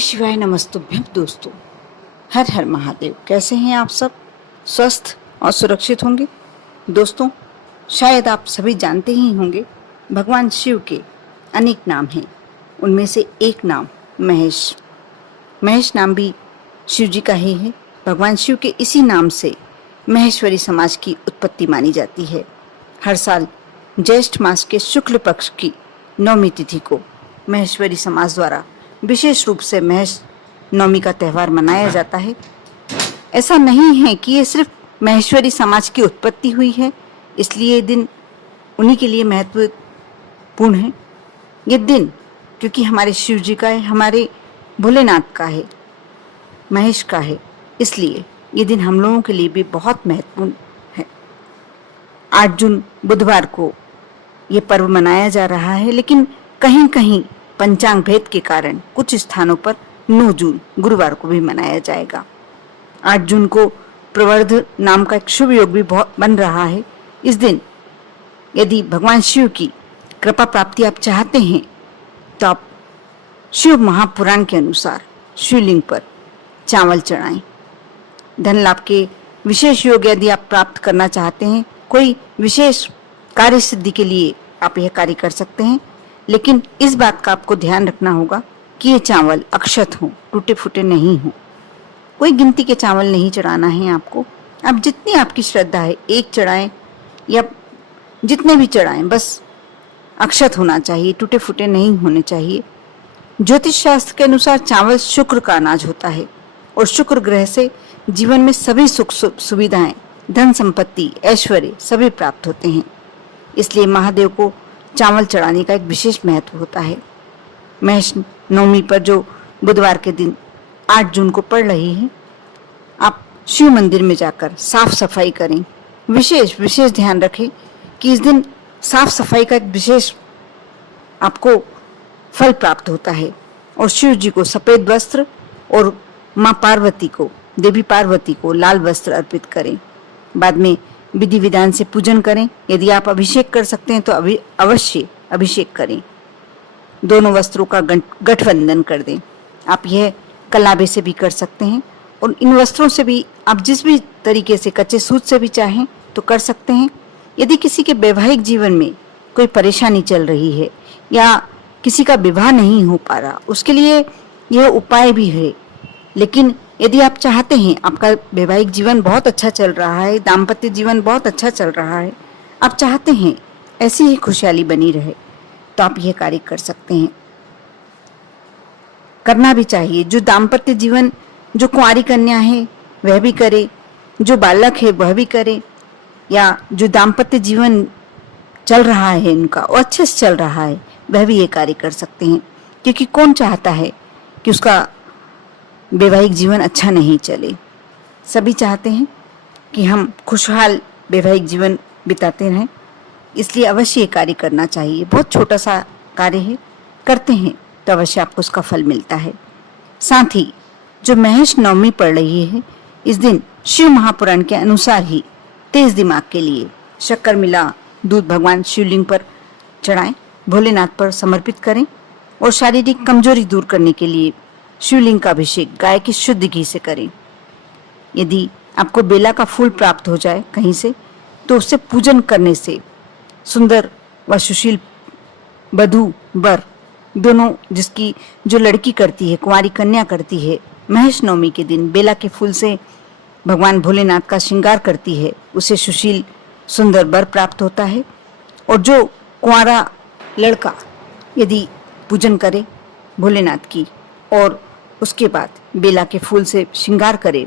शिवाय नमस्तुभ्यं दोस्तों। हर हर महादेव। कैसे हैं आप सब? स्वस्थ और सुरक्षित होंगे। दोस्तों, शायद आप सभी जानते ही होंगे भगवान शिव के अनेक नाम हैं। उनमें से एक नाम महेश। महेश नाम भी शिव जी का ही है। भगवान शिव के इसी नाम से महेश्वरी समाज की उत्पत्ति मानी जाती है। हर साल ज्येष्ठ मास के शुक्ल पक्ष की 9वीं तिथि को महेश्वरी समाज द्वारा विशेष रूप से महेश नवमी का त्यौहार मनाया जाता है। ऐसा नहीं है कि ये सिर्फ महेश्वरी समाज की उत्पत्ति हुई है इसलिए ये दिन उन्हीं के लिए महत्वपूर्ण है। ये दिन क्योंकि हमारे शिव जी का है, हमारे भोलेनाथ का है, महेश का है, इसलिए ये दिन हम लोगों के लिए भी बहुत महत्वपूर्ण है। 8 जून बुधवार को ये पर्व मनाया जा रहा है, लेकिन कहीं कहीं पंचांग भेद के कारण कुछ स्थानों पर 9 जून गुरुवार को भी मनाया जाएगा। 8 जून को प्रवर्ध नाम का एक शुभ योग भी बहुत बन रहा है। इस दिन यदि भगवान शिव की कृपा प्राप्ति आप चाहते हैं तो आप शिव महापुराण के अनुसार शिवलिंग पर चावल चढ़ाएं। धन लाभ के विशेष योग यदि आप प्राप्त करना चाहते हैं, कोई विशेष कार्य सिद्धि के लिए आप यह कार्य कर सकते हैं, लेकिन इस बात का आपको ध्यान रखना होगा कि ये चावल अक्षत हों, टूटे फूटे नहीं हों। कोई गिनती के चावल नहीं चढ़ाना है आपको। अब जितनी आपकी श्रद्धा है, एक चढ़ाएं या जितने भी चढ़ाएं, बस अक्षत होना चाहिए, टूटे फूटे नहीं होने चाहिए। ज्योतिष शास्त्र के अनुसार चावल शुक्र का अनाज होता है और शुक्र ग्रह से जीवन में सभी सुख सुविधाएं, धन संपत्ति, ऐश्वर्य सभी प्राप्त होते हैं। इसलिए महादेव को चावल चढ़ाने का एक विशेष महत्व होता है। महेश नवमी पर जो बुधवार के दिन 8 जून को पड़ रही है, आप शिव मंदिर में जाकर साफ सफाई करें। विशेष ध्यान रखें कि इस दिन साफ सफाई का एक विशेष आपको फल प्राप्त होता है। और शिव जी को सफेद वस्त्र और माँ पार्वती को, देवी पार्वती को लाल वस्त्र अर्पित करें। बाद में विधि विधान से पूजन करें। यदि आप अभिषेक कर सकते हैं तो अवश्य अभिषेक करें। दोनों वस्त्रों का गठबंधन कर दें। आप यह कलाबे से भी कर सकते हैं और इन वस्त्रों से भी आप जिस भी तरीके से, कच्चे सूत से भी चाहें तो कर सकते हैं। यदि किसी के वैवाहिक जीवन में कोई परेशानी चल रही है या किसी का विवाह नहीं हो पा रहा, उसके लिए यह उपाय भी है। लेकिन यदि आप चाहते हैं, आपका वैवाहिक जीवन बहुत अच्छा चल रहा है, दाम्पत्य जीवन बहुत अच्छा चल रहा है, आप चाहते हैं ऐसी ही खुशहाली बनी रहे, तो आप यह कार्य कर सकते हैं, करना भी चाहिए। जो दाम्पत्य जीवन, जो कुंवारी कन्या है वह भी करे, जो बालक है वह भी करे, या जो दाम्पत्य जीवन चल रहा है इनका और अच्छे से चल रहा है वह भी ये कार्य कर सकते हैं। क्योंकि कौन चाहता है कि उसका वैवाहिक जीवन अच्छा नहीं चले? सभी चाहते हैं कि हम खुशहाल वैवाहिक जीवन बिताते रहें। इसलिए अवश्य ये कार्य करना चाहिए। बहुत छोटा सा कार्य है, करते हैं तो अवश्य आपको उसका फल मिलता है। साथ ही जो महेश नवमी पड़ रही है, इस दिन शिव महापुराण के अनुसार ही तेज दिमाग के लिए शक्कर मिला दूध भगवान शिवलिंग पर चढ़ाएं, भोलेनाथ पर समर्पित करें और शारीरिक कमजोरी दूर करने के लिए शिवलिंग का अभिषेक गाय की शुद्ध घी से करें। यदि आपको बेला का फूल प्राप्त हो जाए कहीं से, तो उससे पूजन करने से सुंदर व सुशील वधू वर दोनों, जिसकी जो लड़की करती है, कुंवारी कन्या करती है, महेश नवमी के दिन बेला के फूल से भगवान भोलेनाथ का श्रृंगार करती है, उसे सुशील सुंदर वर प्राप्त होता है। और जो कुंवारा लड़का यदि पूजन करे भोलेनाथ की और उसके बाद बेला के फूल से श्रृंगार करे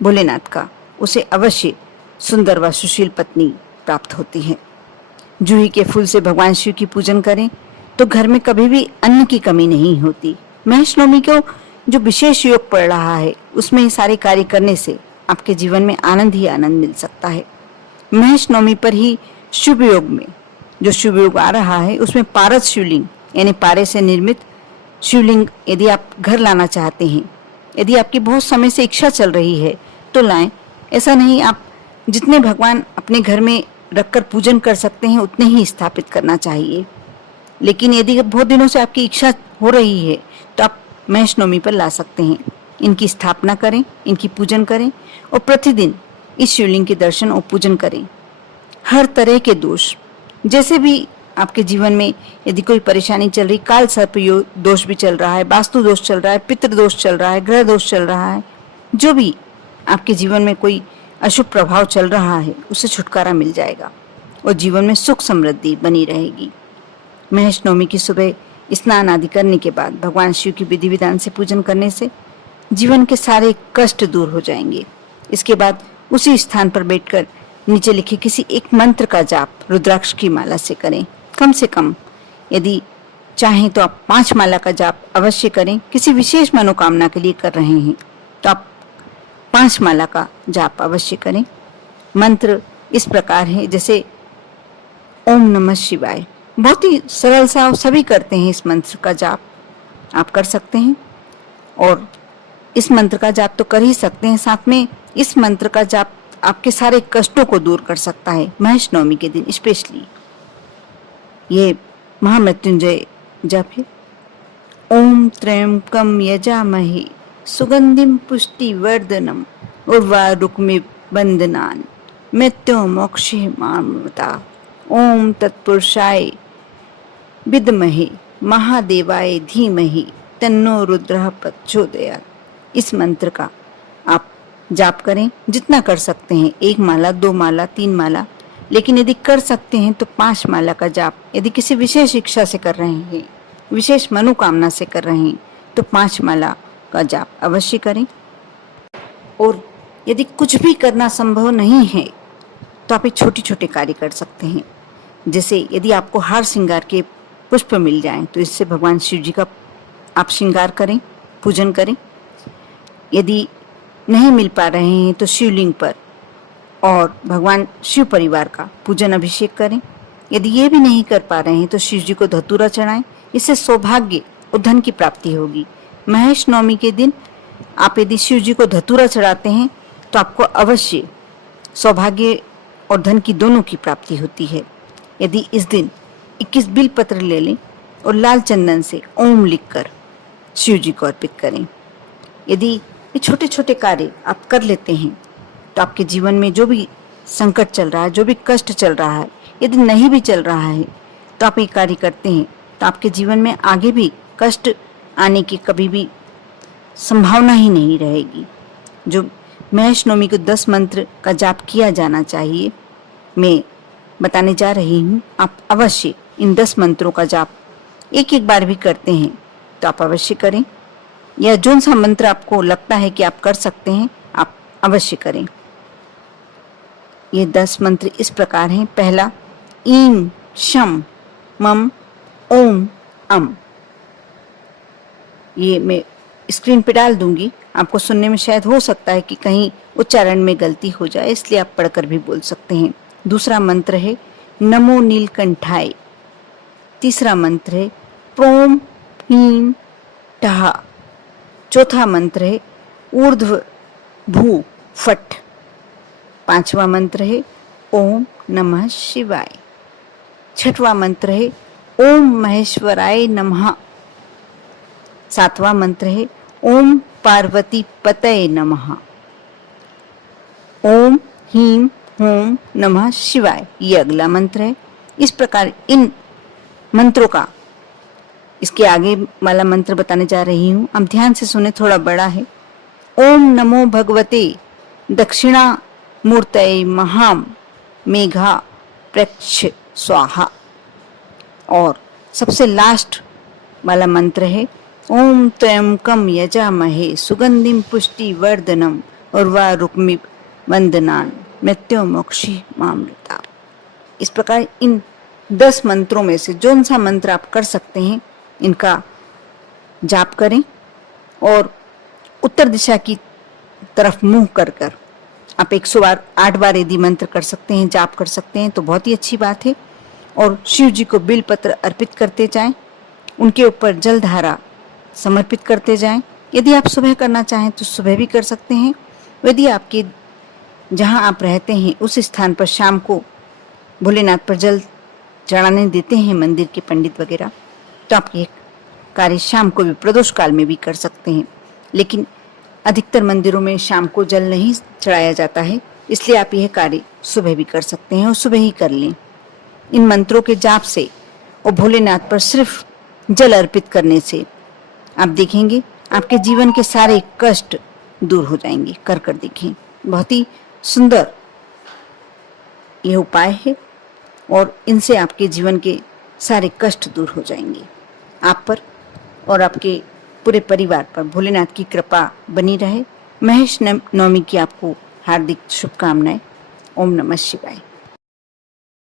भोलेनाथ का, उसे अवश्य सुंदर व सुशील पत्नी प्राप्त होती है। जूही के फूल से भगवान शिव की पूजन करें तो घर में कभी भी अन्न की कमी नहीं होती। महेश नवमी को जो विशेष योग पड़ रहा है, उसमें ये सारे कार्य करने से आपके जीवन में आनंद ही आनंद मिल सकता है। महेश नवमी पर ही शुभ योग में जो शुभ योग आ रहा है, उसमें पारस शिवलिंग यानी पारे से निर्मित शिवलिंग यदि आप घर लाना चाहते हैं, यदि आपकी बहुत समय से इच्छा चल रही है तो लाएं। ऐसा नहीं, आप जितने भगवान अपने घर में रखकर पूजन कर सकते हैं उतने ही स्थापित करना चाहिए। लेकिन यदि बहुत दिनों से आपकी इच्छा हो रही है तो आप महेश नवमी पर ला सकते हैं। इनकी स्थापना करें, इनकी पूजन करें और प्रतिदिन इस शिवलिंग के दर्शन और पूजन करें। हर तरह के दोष, जैसे भी आपके जीवन में यदि कोई परेशानी चल रही, काल सर्प दोष भी चल रहा है, वास्तु दोष चल रहा है, पितृ दोष चल रहा है, ग्रह दोष चल रहा है, जो भी आपके जीवन में कोई अशुभ प्रभाव चल रहा है, उससे छुटकारा मिल जाएगा और जीवन में सुख समृद्धि बनी रहेगी। महेश नवमी की सुबह स्नान आदि करने के बाद भगवान शिव की विधि विधान से पूजन करने से जीवन के सारे कष्ट दूर हो जाएंगे। इसके बाद उसी स्थान पर बैठकर नीचे लिखे किसी एक मंत्र का जाप रुद्राक्ष की माला से करें। कम से कम यदि चाहें तो आप 5 माला का जाप अवश्य करें। किसी विशेष मनोकामना के लिए कर रहे हैं तो आप 5 माला का जाप अवश्य करें। मंत्र इस प्रकार है, जैसे ओम नमः शिवाय। बहुत ही सरल सा, सभी करते हैं इस मंत्र का जाप, आप कर सकते हैं। और इस मंत्र का जाप तो कर ही सकते हैं, साथ में इस मंत्र का जाप आपके सारे कष्टों को दूर कर सकता है। महेश नवमी के दिन स्पेशली ये महामृत्युंजय जप है। ओम त्र्यंबकम यजामहे सुगंधिम पुष्टिवर्धनम उर्वारुकमिव बंदनान मृत्यो मोक्षे मामृता। ओम तत्पुरुषाय विद्महे महादेवाय धीमहि तन्नो रुद्रः प्रचोदयात्। इस मंत्र का आप जाप करें जितना कर सकते हैं, 1 माला, 2 माला, 3 माला, लेकिन यदि कर सकते हैं तो 5 माला का जाप। यदि किसी विशेष इच्छा से कर रहे हैं, विशेष मनोकामना से कर रहे हैं तो 5 माला का जाप अवश्य करें। और यदि कुछ भी करना संभव नहीं है तो आप एक छोटे छोटे कार्य कर सकते हैं। जैसे यदि आपको हार श्रृंगार के पुष्प मिल जाएं तो इससे भगवान शिव जी का आप श्रृंगार करें, पूजन करें। यदि नहीं मिल पा रहे हैं तो शिवलिंग पर और भगवान शिव परिवार का पूजन अभिषेक करें। यदि ये भी नहीं कर पा रहे हैं तो शिव जी को धतूरा चढ़ाएं, इससे सौभाग्य और धन की प्राप्ति होगी। महेश नवमी के दिन आप यदि शिव जी को धतूरा चढ़ाते हैं तो आपको अवश्य सौभाग्य और धन की दोनों की प्राप्ति होती है। यदि इस दिन 21 बिल पत्र ले लें और लाल चंदन से ओम लिखकर शिव जी को अर्पित करें। यदि ये छोटे छोटे कार्य आप कर लेते हैं तो आपके जीवन में जो भी संकट चल रहा है, जो भी कष्ट चल रहा है, यदि नहीं भी चल रहा है तो आप ये कार्य करते हैं तो आपके जीवन में आगे भी कष्ट आने की कभी भी संभावना ही नहीं रहेगी। जो महेश नवमी को 10 मंत्र का जाप किया जाना चाहिए, मैं बताने जा रही हूँ। आप अवश्य इन 10 मंत्रों का जाप एक एक बार भी करते हैं तो आप अवश्य करें, या जो सा मंत्र आपको लगता है कि आप कर सकते हैं आप अवश्य करें। ये 10 मंत्र इस प्रकार हैं। पहला, ईम शम मम ओम अम। ये मैं स्क्रीन पे डाल दूंगी, आपको सुनने में शायद हो सकता है कि कहीं उच्चारण में गलती हो जाए, इसलिए आप पढ़कर भी बोल सकते हैं। दूसरा मंत्र है नमो नीलकंठाय। तीसरा मंत्र है प्रोम ह्रीं टः। चौथा मंत्र है ऊर्ध्व भू फट। 5वां मंत्र है ओम नमः शिवाय। 6वां मंत्र है ओम महेश्वराय नमः। 7वां मंत्र है ओम पार्वती पतये नमः। ओम ह्रीं ओम नमः शिवाय, ये अगला मंत्र है। इस प्रकार इन मंत्रों का, इसके आगे वाला मंत्र बताने जा रही हूँ, अब ध्यान से सुने, थोड़ा बड़ा है। ओम नमो भगवते दक्षिणा मूर्तये महाम मेघा प्रक्ष स्वाहा। और सबसे लास्ट वाला मंत्र है ओम त्र्यंबकम यजामहे सुगंधिम पुष्टिवर्धनम उर्वारुकमिव वंदनान मृत्यो मोक्षी मामृता। इस प्रकार इन 10 मंत्रों में से जो सा मंत्र आप कर सकते हैं इनका जाप करें और उत्तर दिशा की तरफ मुंह कर कर आप 108 बार यदि मंत्र कर सकते हैं, जाप कर सकते हैं तो बहुत ही अच्छी बात है। और शिव जी को बिल पत्र अर्पित करते जाएं, उनके ऊपर जलधारा समर्पित करते जाएं। यदि आप सुबह करना चाहें तो सुबह भी कर सकते हैं। यदि आपके जहां आप रहते हैं उस स्थान पर शाम को भोलेनाथ पर जल चढ़ाने देते हैं मंदिर के पंडित वगैरह, तो आप ये कार्य शाम को भी प्रदोष काल में भी कर सकते हैं, लेकिन अधिकतर मंदिरों में शाम को जल नहीं चढ़ाया जाता है, इसलिए आप यह कार्य सुबह भी कर सकते हैं और सुबह ही कर लें। इन मंत्रों के जाप से और भोलेनाथ पर सिर्फ जल अर्पित करने से आप देखेंगे आपके जीवन के सारे कष्ट दूर हो जाएंगे। कर देखें, बहुत ही सुंदर यह उपाय है और इनसे आपके जीवन के सारे कष्ट दूर हो जाएंगे। आप पर और आपके पूरे परिवार पर भोलेनाथ की कृपा बनी रहे। महेश नवमी की आपको हार्दिक शुभकामनाएं। ओम नमः शिवाय।